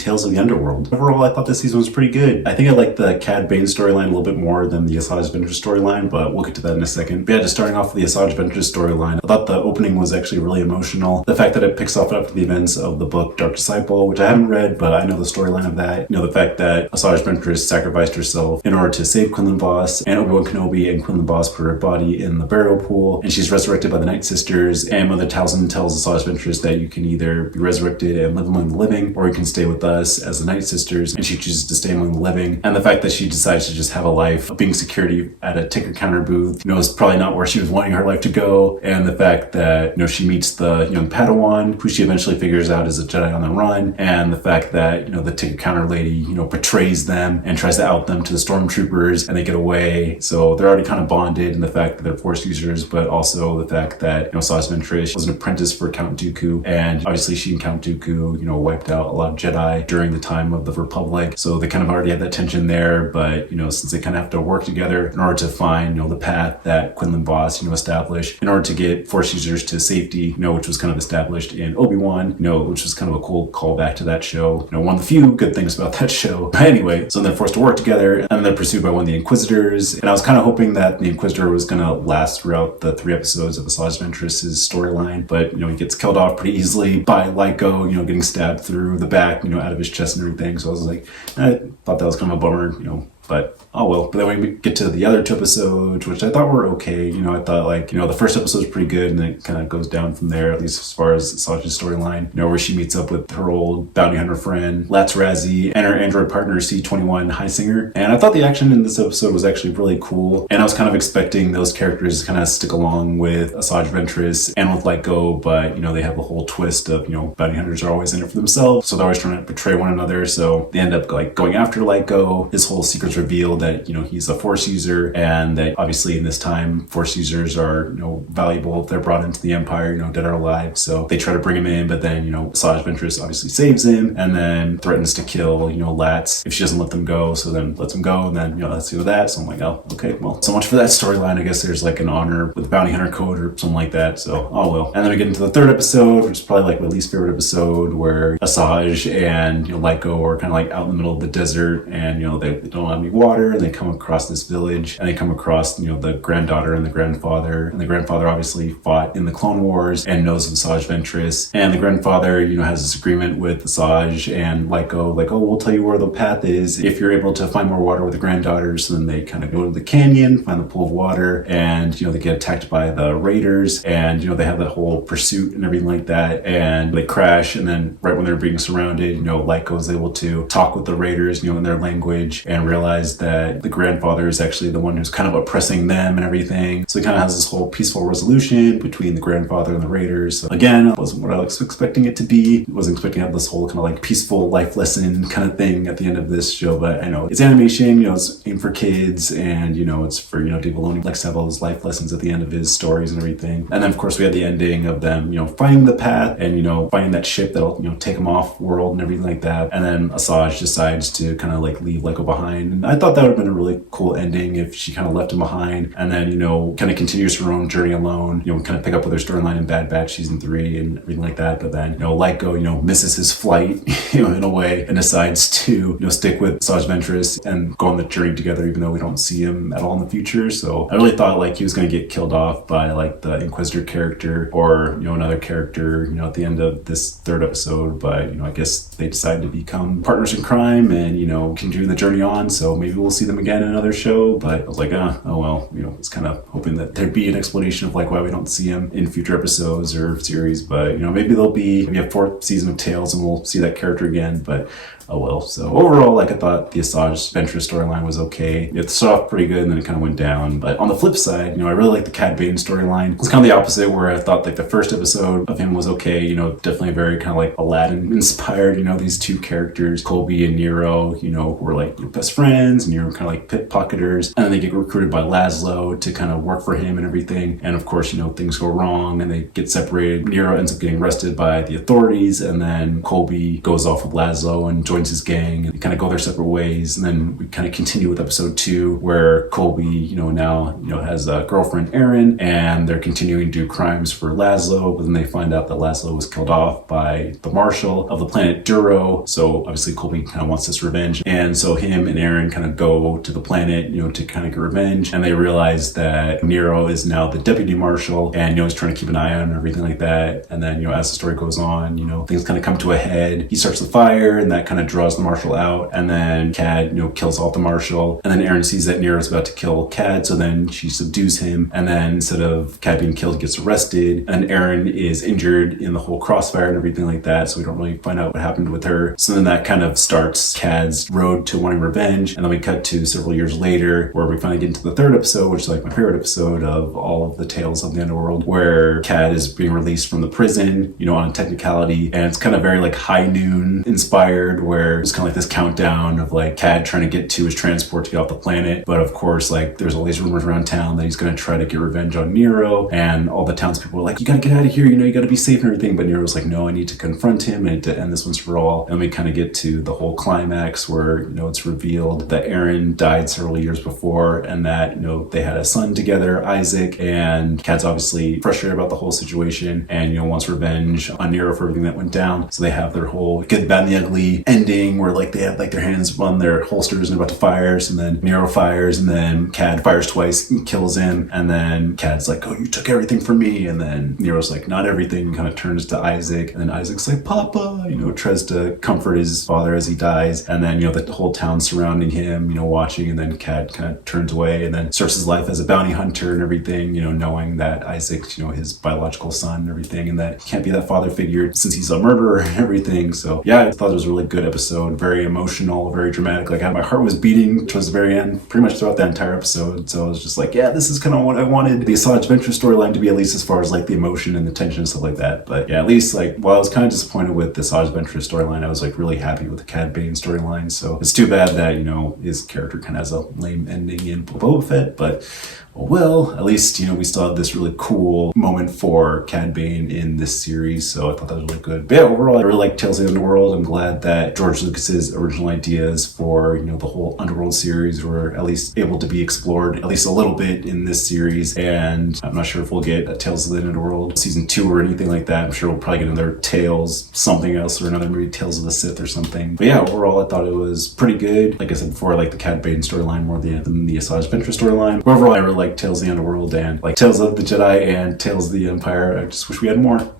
Tales of the Underworld. Overall, I thought this season was pretty good. I think I liked the Cad Bane storyline a little bit more than the Asajj Ventress storyline, but we'll get to that in a second. But yeah, just starting off with the Asajj Ventress storyline, I thought the opening was actually really emotional. The fact that it picks off after the events of the book Dark Disciple, which I haven't read, but I know the storyline of that. You know, the fact that Asajj Ventress sacrificed herself in order to save Quinlan Vos, and Obi-Wan Kenobi and Quinlan Vos put her body in the burial pool, and she's resurrected by the Night Sisters, and Mother Talzin tells Asajj Ventress that you can either be resurrected and live among the living, or you can stay with us as the Night Sisters, and she chooses to stay among the living. And the fact that she decides to just have a life of being security at a ticket counter booth, you know, is probably not where she was wanting her life to go. And the fact that, you know, she meets the young Padawan, who she eventually figures out is a Jedi on the run, and the fact that, you know, the ticket counter lady, you know, betrays them and tries to out them to the stormtroopers, and they get away. So they're already kind of bonded in the fact that they're Force users, but also the fact that, you know, Asajj Ventress was an apprentice for Count Dooku, and obviously she and Count Dooku, you know, wiped out a lot of Jedi during the time of the Republic. So they kind of already had that tension there, but, you know, since they kind of have to work together in order to find, you know, the path that Quinlan Vos, you know, established in order to get Force users to safety, you know, which was kind of established in Obi-Wan, you know, which was kind of a cool callback to that show. You know, one of the few good things about that show. But anyway, so they're forced to work together, and they're pursued by one of the Inquisitors. And I was kind of hoping that the Inquisitor was going to last throughout the 3 episodes of Asajj Ventress' storyline, but, you know, he gets killed off pretty easily by Lyco, you know, getting stabbed through the back, you know, out of his chest and everything. So I was like, I thought that was kind of a bummer, you know, but oh well. But then when we get to the other 2 episodes, which I thought were okay, you know, I thought, like, you know, the first episode was pretty good, and then it kind of goes down from there, at least as far as Asajj's storyline, you know, where she meets up with her old bounty hunter friend Latz Razzie and her android partner C-21 Highsinger. And I thought the action in this episode was actually really cool, and I was kind of expecting those characters to kind of stick along with Asajj Ventress and with Lyco, but, you know, they have the whole twist of, you know, bounty hunters are always in it for themselves, so they're always trying to betray one another, so they end up like going after Lyco. His whole secret's revealed that, you know, he's a Force user, and that obviously in this time Force users are, you know, valuable if they're brought into the Empire, you know, dead or alive. So they try to bring him in, but then, you know, Asajj Ventress obviously saves him, and then threatens to kill, you know, Latz if she doesn't let them go. So then lets him go, and then, you know, let's do that. So I'm like, oh, okay, well, so much for that storyline. I guess there's like an honor with the bounty hunter code or something like that. So oh well. And then we get into the 3rd episode, which is probably like my least favorite episode, where Asajj and, you know, Lyco are kind of like out in the middle of the desert, and, you know, they don't have any water, and they come across this village, and they come across, you know, the granddaughter and the grandfather, and the grandfather obviously fought in the Clone Wars and knows of Asajj Ventress, and the grandfather, you know, has this agreement with Asajj and Lyco, like, oh, we'll tell you where the path is if you're able to find more water with the granddaughters. So then they kind of go to the canyon, find the pool of water, and, you know, they get attacked by the raiders, and, you know, they have that whole pursuit and everything like that, and they crash, and then right when they're being surrounded, you know, Lyco is able to talk with the raiders, you know, in their language, and realize that the grandfather is actually the one who's kind of oppressing them and everything. So he kind of has this whole peaceful resolution between the grandfather and the raiders. So again, it wasn't what I was expecting it to be. I wasn't expecting to have this whole kind of like peaceful life lesson kind of thing at the end of this show, but I know it's animation, you know, it's aimed for kids, and, you know, it's for, you know, Dave Filoni likes to have all those life lessons at the end of his stories and everything. And then of course we had the ending of them, you know, finding the path, and, you know, finding that ship that'll, you know, take them off world and everything like that. And then Asajj decides to kind of like leave Lyco behind, and I thought that would have been a really cool ending if she kind of left him behind, and then, you know, kind of continues her own journey alone, you know, kind of pick up with her storyline in Bad Batch season 3 and everything like that. But then, you know, Lyco, you know, misses his flight, you know, in a way, and decides to, you know, stick with Asajj Ventress and go on the journey together, even though we don't see him at all in the future. So I really thought like he was going to get killed off by like the Inquisitor character, or, you know, another character, you know, at the end of this 3rd episode. But, you know, I guess they decided to become partners in crime and, you know, continue the journey on. So maybe we'll see them again in another show. But I was like, oh well, you know, it's kind of hoping that there'd be an explanation of like why we don't see him in future episodes or series. But, you know, maybe there'll be maybe a 4th season of Tales and we'll see that character again. But oh well. So overall, like, I thought the Asajj Ventress storyline was okay. It started off pretty good, and then it kind of went down. But on the flip side, you know, I really like the Cad Bane storyline. It's kind of the opposite, where I thought like the first episode of him was okay. You know, definitely very kind of like Aladdin inspired. You know, these 2 characters, Colby and Nero, you know, were like, you know, best friends, and Nero kind of like pickpocketers, and then they get recruited by Laszlo to kind of work for him and everything. And of course, you know, things go wrong and they get separated. Nero ends up getting arrested by the authorities, and then Colby goes off with Laszlo and joins joins his gang and kind of go their separate ways. And then we kind of continue with episode 2 where Colby, now, has a girlfriend, Erin, and they're continuing to do crimes for Laszlo, but then they find out that Laszlo was killed off by the marshal of the planet Duro. So obviously Colby kind of wants this revenge. And so him and Erin kind of go to the planet, to kind of get revenge. And they realize that Nero is now the deputy marshal and, he's trying to keep an eye on everything like that. And then, as the story goes on, things kind of come to a head. He starts the fire and that kind of draws the marshal out. And then Cad, kills off the marshal. And then Erin sees that Nero's about to kill Cad. So then she subdues him. And then instead of Cad being killed, he gets arrested. And Erin is injured in the whole crossfire and everything like that. So we don't really find out what happened with her. So then that kind of starts Cad's road to wanting revenge. And then we cut to several years later where we finally get into the 3rd episode, which is like my favorite episode of all of the Tales of the Underworld, where Cad is being released from the prison, on a technicality. And it's kind of very like High Noon inspired, where it's kind of like this countdown of like Cad trying to get to his transport to get off the planet. But of course, like there's all these rumors around town that he's going to try to get revenge on Nero. And all the townspeople are like, you got to get out of here, you got to be safe and everything. But Nero's like, no, I need to confront him and to end this once for all. And we kind of get to the whole climax where, it's revealed that Erin died several years before and that, they had a son together, Isaac, and Cad's obviously frustrated about the whole situation and, wants revenge on Nero for everything that went down. So they have their whole good, bad, and the ugly ending where like they have like their hands on their holsters and they're about to fire. And then Nero fires and then Cad fires twice and kills him. And then Cad's like, oh, you took everything from me. And then Nero's like, not everything, kind of turns to Isaac. And then Isaac's like, Papa, tries to comfort his father as he dies. And then, the whole town surrounding him, watching. And then Cad kind of turns away and then starts his life as a bounty hunter and everything, knowing that Isaac's, his biological son and everything, and that he can't be that father figure since he's a murderer and everything. So yeah, I thought it was a really good episode, very emotional, very dramatic. Like my heart was beating towards the very end, pretty much throughout that entire episode. So I was just like, yeah, this is kind of what I wanted the Asajj Ventress storyline to be, at least as far as like the emotion and the tension and stuff like that. But yeah, at least like while I was kind of disappointed with the Asajj Ventress storyline, I was like really happy with the Cad Bane storyline. So it's too bad that, his character kind of has a lame ending in Boba Fett, but well, at least, we still have this really cool moment for Cad Bane in this series, so I thought that was really good. But yeah, overall, I really like Tales of the Underworld. I'm glad that George Lucas's original ideas for, the whole Underworld series were at least able to be explored, at least a little bit in this series, and I'm not sure if we'll get a Tales of the Underworld Season 2 or anything like that. I'm sure we'll probably get another Tales something else or another maybe Tales of the Sith or something. But yeah, overall, I thought it was pretty good. Like I said before, I like the Cad Bane storyline more than the Asajj Ventress storyline. But overall, I really like Tales of the Underworld and like Tales of the Jedi and Tales of the Empire. I just wish we had more.